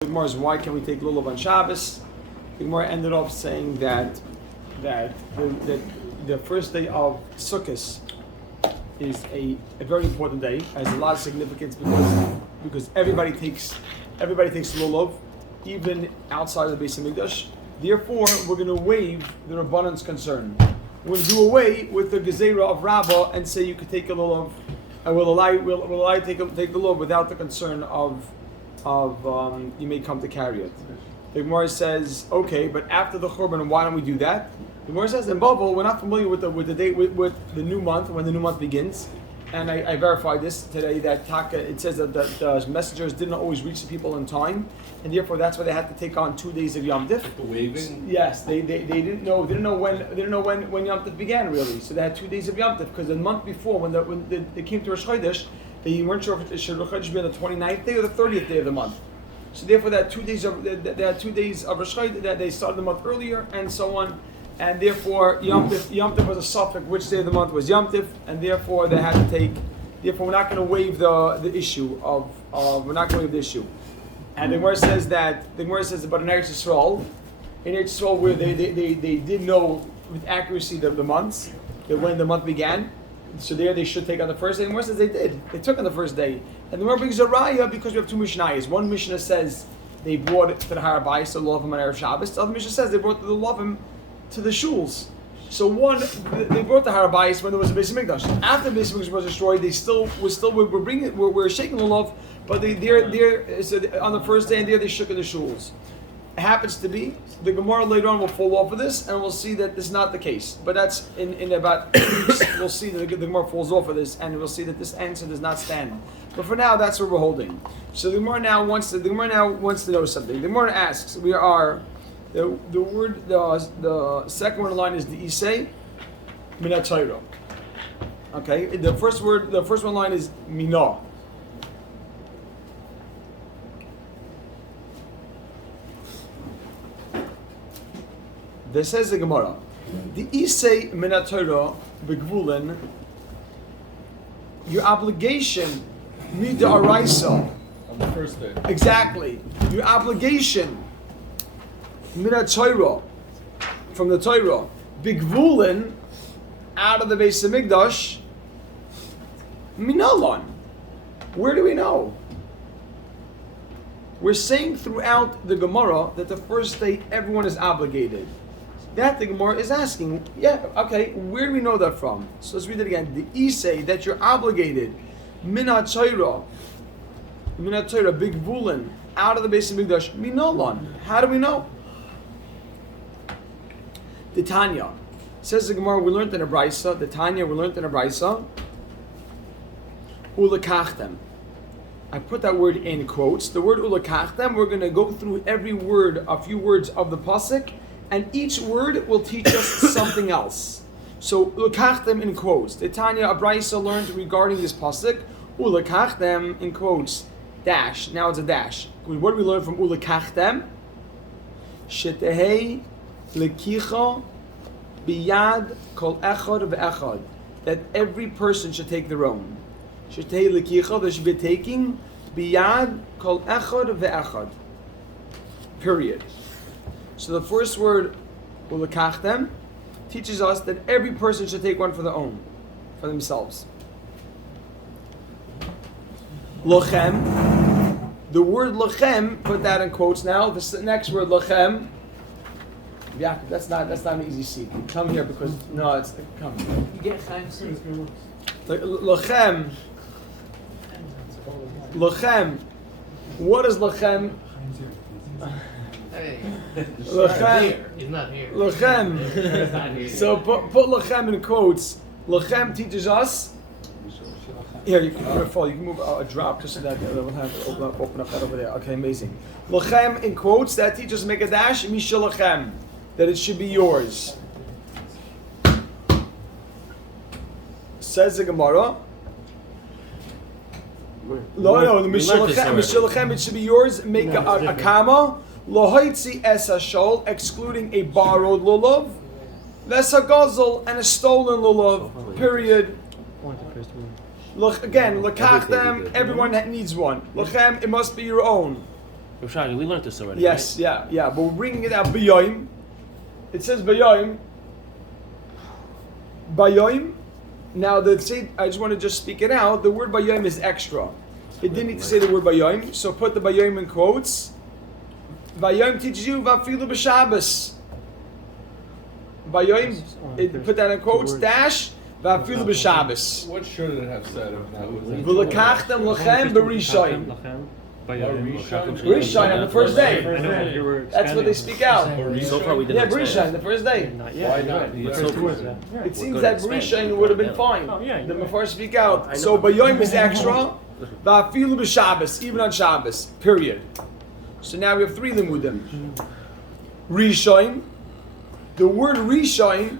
The Gemara is why can we take lulav on Shabbos? The Gemara ended off saying that the first day of Sukkot is a very important day, has a lot of significance because everybody takes lulav, even outside of the Beis Hamikdash. Therefore, we're going to waive the Rabbanan's concern. We're going to do away with the Gezerah of Rabbah and say you could take a lulav, and we'll allow you to take the lulav without the concern of you may come to carry it. The Gemara says, okay, but after the Churban, why don't we do that? The Gemara says, in Bavel, we're not familiar with the date with the new month, when the new month begins. And I verified this today that it says that the messengers didn't always reach the people in time, and therefore that's why they had to take on 2 days of Yom Tif. The waving? Yes, they didn't know when Yom Tif began really. So they had 2 days of Yom Tif because the month before when they came to Rosh Chodesh, they weren't sure if should Rosh Chodesh be on the 29th day or the 30th day of the month. So therefore, they had 2 days of Rosh Chodesh, that they started the month earlier, and so on. And therefore, Yom Tif was a suffix which day of the month was Yom Tif, and therefore they had to take. Therefore, we're not going to waive the issue of we're not going to waive the issue. And the Gemara says about in Eretz Yisrael, where they did know with accuracy the months, that when the month began. So there they should take on the first day. And the Gemara says they did. They took on the first day. And the Gemara brings a raya because we have two Mishnayos. One Mishnah says they brought it to the Har Bayis, the Lovim on Erev Shabbos. The other Mishnah says they brought the Lovim to the shuls. So one, they brought the Har Bayis when there was a Beis Hamikdash. After the Beis Hamikdash was destroyed, we're shaking the love, but so on the first day and there they shook in the shuls. It happens to be the Gemara later on will fall off of this, and we'll see that this is not the case. But that's in about 2 weeks. We'll see that the Gemara falls off of this, and we'll see that this answer does not stand. But for now, that's what we're holding. So the Gemara now wants to know something. The Gemara asks, the second word in the line is the Isay Minat Torah. Okay, the first one in the line is Minah. This says the Gemara, the Isay Minat Torah Begvulen, your obligation Mida Araisa On the first day. Exactly, your obligation Minat Torah, from the Torah, Bigvulen, out of the Beis Hamikdash, Minalon. Where do we know? We're saying throughout the Gemara that the first day everyone is obligated. That the Gemara is asking, okay, where do we know that from? So let's read it again. The Isay, that you're obligated, Minat Torah, Bigvulen, out of the Beis Hamikdash, Minalon. How do we know? The Tanya says the Gemara, we learned in a Brisa. The Tanya we learned in a Brisa. Ulakachtem. I put that word in quotes. The word ulakachtem. We're going to go through every word, a few words of the pasuk, and each word will teach us something else. So ulakachtem in quotes. The Tanya, a Brisa learned regarding this pasuk. Ulakachtem in quotes. Dash. Now it's a dash. What do we learn from ulakachtem? Shetehei Lekicha biyad kol echad ve'echad, that every person should take their own. Shetei lekicha, there should be a taking biyad kol echad ve'echad. Period. So the first word ulekachtem teaches us that every person should take one for themselves. Lochem, the word lochem, put that in quotes now. The next word lochem. Yeah, that's not an easy seat. Come here because come. You get 5 cents. Lachem. What is lachem? Hey. Lachem. He's not here. Lachem. He's not here. So put lachem in quotes. Lachem teaches us. Here, you can move a drop just so that we'll have open up that over there. Okay, amazing. Lachem in quotes, that teaches make a dash. Mishal lachem. That it should be yours. Says the Gemara. No, the Mishal Lachem, it should be yours. Make a kama. Lohoitzi es hashol, excluding a borrowed lulav. Lesa gazel, and a stolen lulav. Period. Look again, lakach them. Everyone needs one. Lachem, it must be your own. Roshagi, we learned this already. Yes, yeah, but we're bringing it out Bayoim. It says Bayoim. Bayoim. Now, I just want to just speak it out. The word Bayoim is extra. It didn't need to say the word Bayoim, so put the Bayoim in quotes. Bayoim teaches you Vafilu b'Shabbos. Bayoim, put that in quotes, dash, Vafilu b'Shabbos. What should it have said if that was it? V'lekachtem lachem b'Rishon. Rishon on the first day. That's what they speak out. So far we didn't Yeah, Rishon, the first day. Why not? It seems that Rishon would have been fine. The before speak out. So Bayoim is extra. Vafilu b'Shabbos, even on Shabbos. Period. So now we have 3 limudim. Rishon. The word Rishon.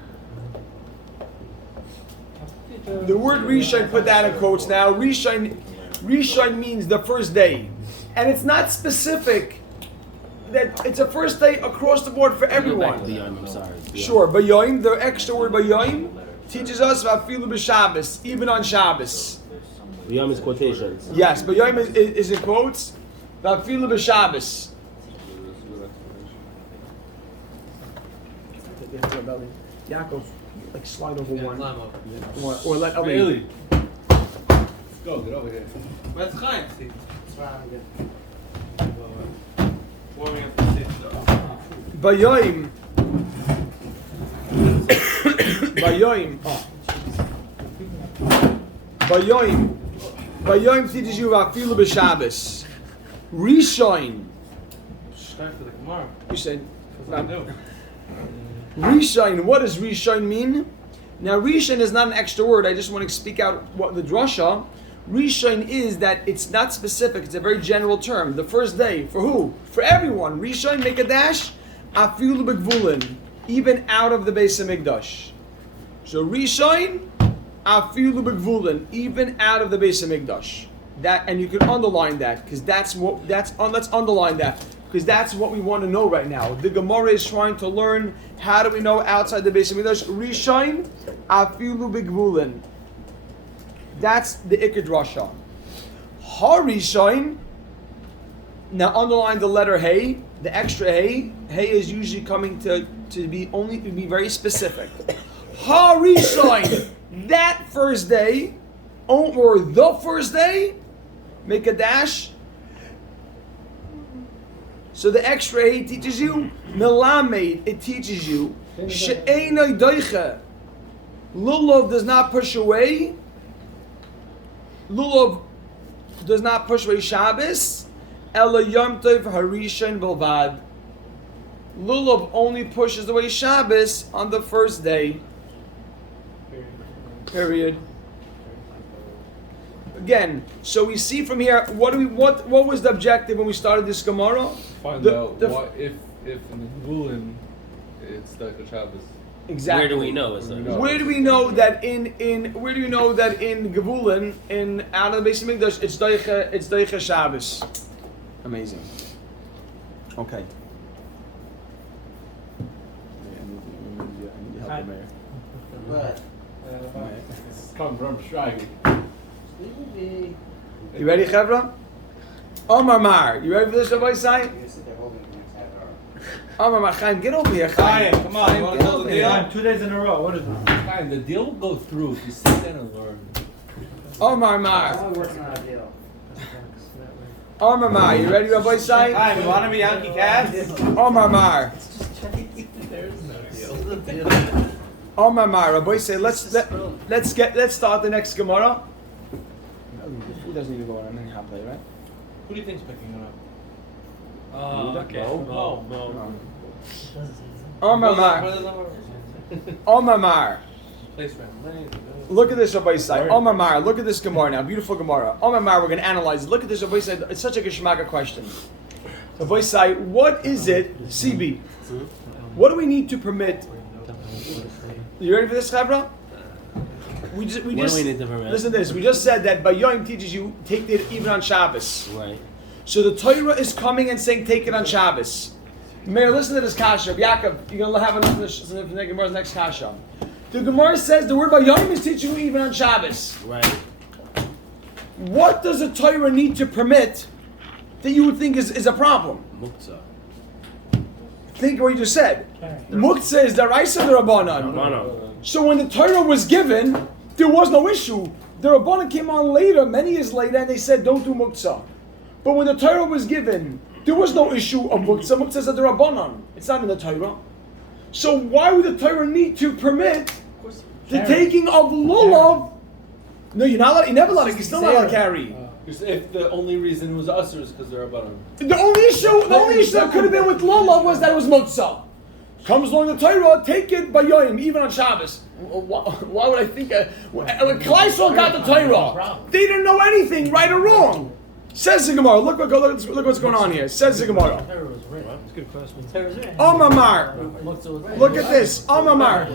The word Rishon, put that in quotes now. Rishon means the first day. And it's not specific that it's a first day across the board for everyone. I'm sorry. Sure, Bayoim, the extra word Bayoim, teaches us about Filu b'Shabbos, even on Shabbos. B'yom is quotations. Yes, Bayoim is in quotes, about Filu b'Shabbos. Yaakov, like slide over one. Or let Eli. Really? Go, get over here. Where's Chaim? Warming up the seat. Bayoim. Bayoim. Bayoim. Bayoim teaches you about Filu b'Shabbos. Rishon. Time for the Gemara. You said. I know. Rishon. What does Rishon mean? Now Rishon is not an extra word. I just want to speak out what the drasha. Rishon is that it's not specific. It's a very general term. The first day for who? For everyone. Rishon, make a dash. Afilu b'gvulin, even out of the Beis Hamikdash. So Rishon, afilu b'gvulin, even out of the Beis Hamikdash. That, and you can underline that because let's underline that because that's what we want to know right now. The Gemara is trying to learn how do we know outside the Beis Hamikdash. Rishon, afilu b'gvulin. That's the Ikar Drasha. Harishon. Now underline the letter Hey, the extra Hey. Hey is usually coming to be very specific. Harishon, that first day, or the first day, make a dash. So the extra Hey teaches you, Melamed, it teaches you, She'enoi doiche, Lulav does not push away, Lulav does not push away Shabbos. Ela Yom Tov Harishon Bilvad. Lulav only pushes away Shabbos on the first day. Period. Again, so we see from here what was the objective when we started this Gemara? Find out what if in the Gulin it's like a Shabbos. Exactly. Where do we know? Where do we know that in Gevulin, in out of the Beis Hamikdash, it's Deicha Shabbos? Amazing. Okay. I need help the mayor. It's come from Shragi. You ready, Chevra? Omar Mar, you ready for this, Rabbi Sai? Omar Mar, Chaim, get over here, Chaim. Come on, you want to know the deal? 2 days in a row. What is it? Chaim, the deal will go through if you sit down and learn. Omar Mar. I'm working on a deal. Omar Mar, you ready, Rabbi Sai? Hi, you want to be Yankee Cast? Omar Mar. There's no deal. Omar Mar, Rabbi Sai, let's start the next Gemara. The food doesn't even go on. I'm in half play, right? Who do you think's picking it up? Okay. No. Omar Mar. Omar Mar. Placement. Look at this, Rabbi Sai. Omar Mar, look at this Gemara now. Beautiful Gemara. Omar Mar, we're going to analyze it. Look at this, Rabbi Sai. It's such a Geshmaka question. Rabbi Sai, what is it, CB? What do we need to permit? You ready for this, Chavra? We just What do we need to permit? listen to this. We just said that Bayoim teaches you take it even on Shabbos. Right. So the Torah is coming and saying take it on Shabbos. Mayor, listen to this kasha. Yaakov, you're gonna have enough for the Gemara's next kasha. The Gemara says the word Bayoim is teaching you even on Shabbos. Right. What does the Torah need to permit that you would think is a problem. Muktzah. Think what you just said. Muktzah is daraisa d'Rabbanan. No. So when the Torah was given, there was no issue. The Rabbanan came on later, many years later, and they said, don't do Muktzah. But when the Torah was given, there was no issue of Muktzah. Muktzah is a Rabbanan. It's not in the Torah. So why would the Torah need to permit the taking of lulav? No, you're not allowed, you're never allowed, you're still not allowed to carry. If the only reason it was usher is because they're about The only issue that could have been with lulav was that it was Muktzah. Comes along the Torah, take it by Yom, even on Shabbos. Why would I think? Klai Yisrael got the Torah. They didn't know anything, right or wrong. Says the Gemara. Look what's going on here. Says the Gemara. That's a good question. Amamar. Look at this. Amamar.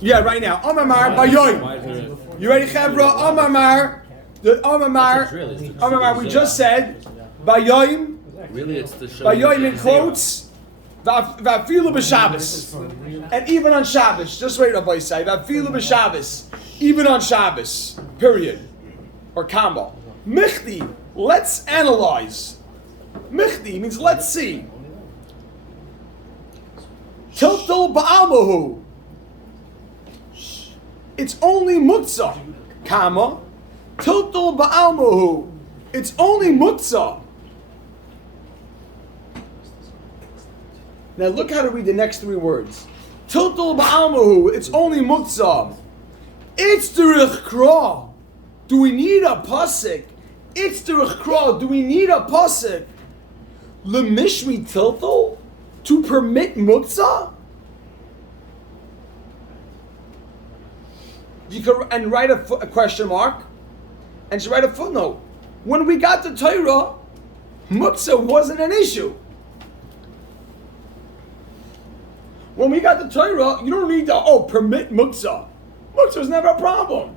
Yeah, right now. Amamar Bayoim. You ready, Chevra? Amamar. The Amamar. We just said Bayoim. Really, it's the show. Bayoim in quotes. Vafilu b'Shabbos. And even on Shabbos. Just wait, Rabbi say. Vafilu b'Shabbos. Even on Shabbos. Period. Or comma. Michti. Let's analyze. Michti means let's see. Tiltal ba'almahu. It's only muktzah. Comma. Tiltal ba'almahu. It's only muktzah. Now look how to read the next three words. Tiltal ba'almahu. It's only muktzah. It's derech kra. Do we need a pasuk? It's derech kra. Do we need a pasuk? Lemishmi tiltal? To permit muktzah? You could and write a question mark, and you write a footnote. When we got the Torah, muktzah wasn't an issue. When we got the Torah, you don't need to permit muktzah. Muktzah was never a problem.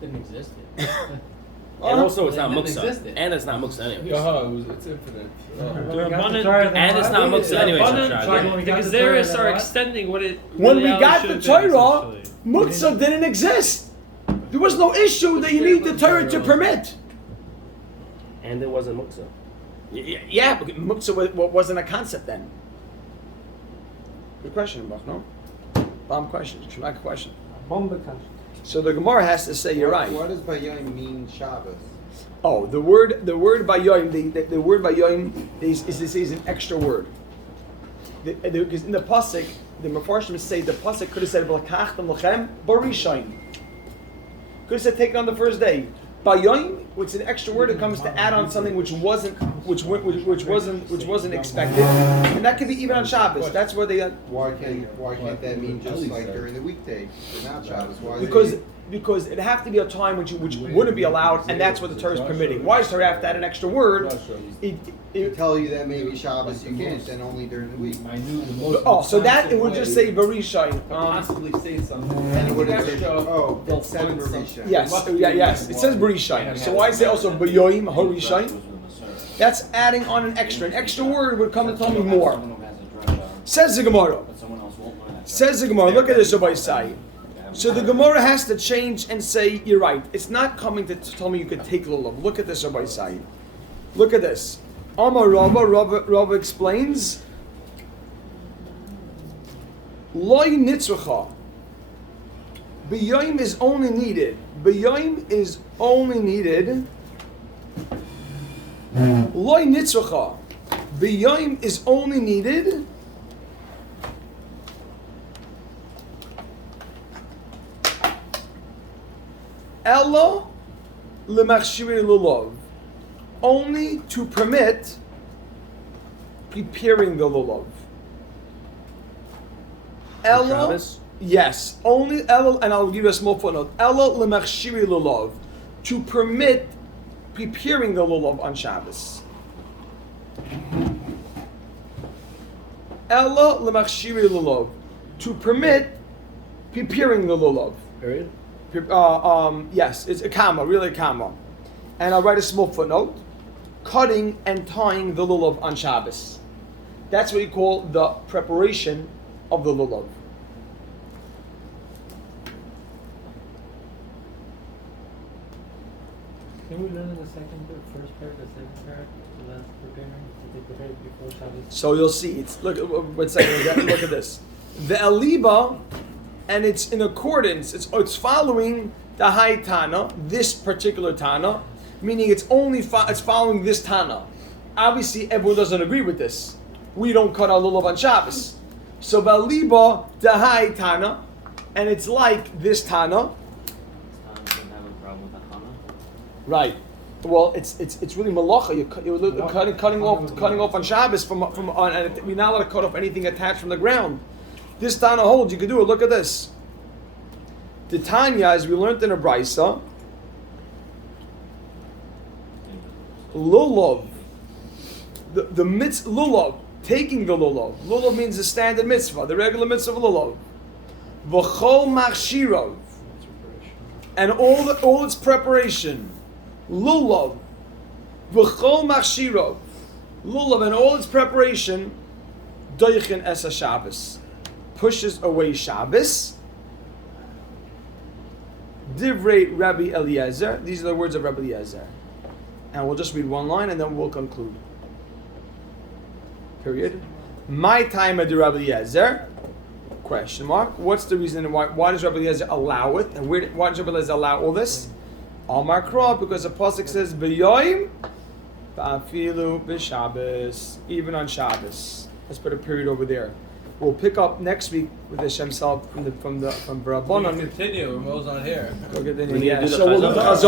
Didn't exist yet. And also, it's not It muktzah. existed. And it's not muktzah anyway. it's infinite. And it's not muktzah anyway. Because there are extending what it. When we really got should the have been, Torah, essentially. muktzah didn't exist. There was no issue that you need the Torah to permit. And it wasn't muktzah. Yeah, but muktzah wasn't a concept then. Good question, Bach, no? Bomb question. Shemaka question. So the Gemara has to say you're right. What does Bayom mean Shabbos? Oh, the word Bayom, the word Bayom is an extra word. Because in the pasuk, the Mefarshim say the pasuk could have said V'lakachtem lechem barishayin. Could have said take it on the first day. Bayom, which is an extra word, it comes to add on something which wasn't expected, and that could be even on Shabbos. That's where they. Why can't that mean just like during the weekday, but not Shabbos? Why? Because it have to be a time which wouldn't be allowed, and that's what the Torah is permitting. Why does Torah have to add an extra word? To tell you that maybe Shabbos you can't, then only during the week. So that it would just say Barishayin. Possibly say something. And it would have said, They'll it said find Barisha. Yes. It says Barishayin. So why say also Bayoim Harishayin? That's adding on an extra. An extra word would come to tell me more. Says the Gemara. Look at this, Rabbi Sai. So the Gemara has to change and say, you're right. It's not coming to tell me you could take lulav. Look at this, Rabbi Sai. Look at this. Amar Rava explains. Loi nitzvacha. B'yoim is only needed. Loi nitzvacha. B'yoim is only needed. Ella lemachshiri lulav, only to permit preparing the lulav. Ella, yes, only Ella, and I'll give you a small footnote. Ella lemachshiri lulav, to permit preparing the lulav on Shabbos. Ella lemachshiri lulav, to permit preparing the lulav. Period. Yes, it's a comma, really a comma. And I'll write a small footnote. Cutting and tying the lulav on Shabbos. That's what you call the preparation of the lulav. Can we learn in the first part, the second part, the last preparing, to take the break before Shabbos? So you'll see. It's look. One second. Look at this. The Aliba, and it's in accordance. It's following the High Tana, this particular Tana, meaning it's only it's following this Tana. Obviously, everyone doesn't agree with this. We don't cut our lulav on Shabbos. So the Aliba, the High Tana, and it's like this Tana. Right. Well, it's really malacha. You're cutting off on Shabbos from and we're not allowed to cut off anything attached from the ground. This Tana holds. You can do it. Look at this. The Tanya, as we learned in a brisa, lulav, the mitzvah lulav, taking the lulav. Lulav means the standard mitzvah, the regular mitzvah of lulav. V'chol machshirav, and all its preparation. Lulav, v'chol machshirav, lulav, and all its preparation. Doichin es Shabbos, pushes away Shabbos. Divrei Rabbi Eliezer. These are the words of Rabbi Eliezer. And we'll just read one line and then we'll conclude. Period. My time at Rabbi Eliezer. Question mark. What's the reason why does Rabbi Eliezer allow it? And why does Rabbi Eliezer allow all this? Amar Kra, because the pasuk says B'yoyim Ba'afilu B'Shabbos, even on Shabbos. Let's put a period over there. We'll pick up next week with Hashem's help from Rabbanon. Continue. Rose on here. Go get the We need to do the So we'll do the Chazar. Chazar.